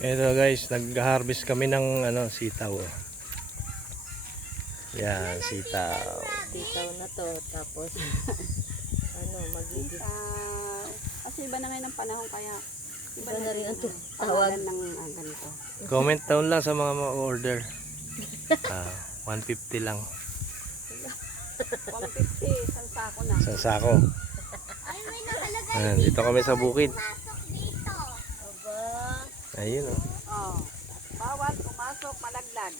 Ito guys, nag-harvest kami ng sitaw. Yan, sitaw. Sitaw na to, tapos magiging Kasi iba na ngayon ang panahon, kaya iba na rin ang tawag tawag. ng ganito. Comment down lang sa mga ma-order. 150 lang 150, isang sako na. sa sako. Ayan, dito kami sa bukid. Ayun Oh. Bawat pumasok, malaglag.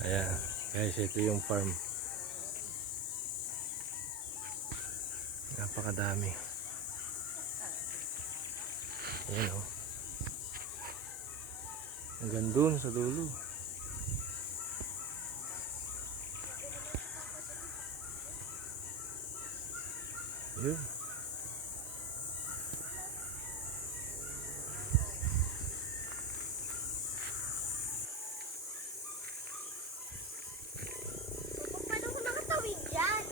Ayan, guys, ito yung farm. Napakadami. Ayan hanggang dun sa dulo. Yun. Paano ko nakatawid dyan?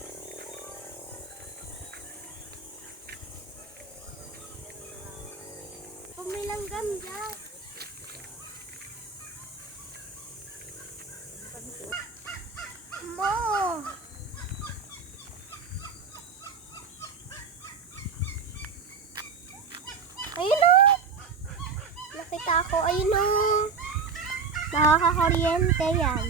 Pumilanggam dyan. Mo! Ayun o! Nakita ako, ayun o! Nakakakuryente yan.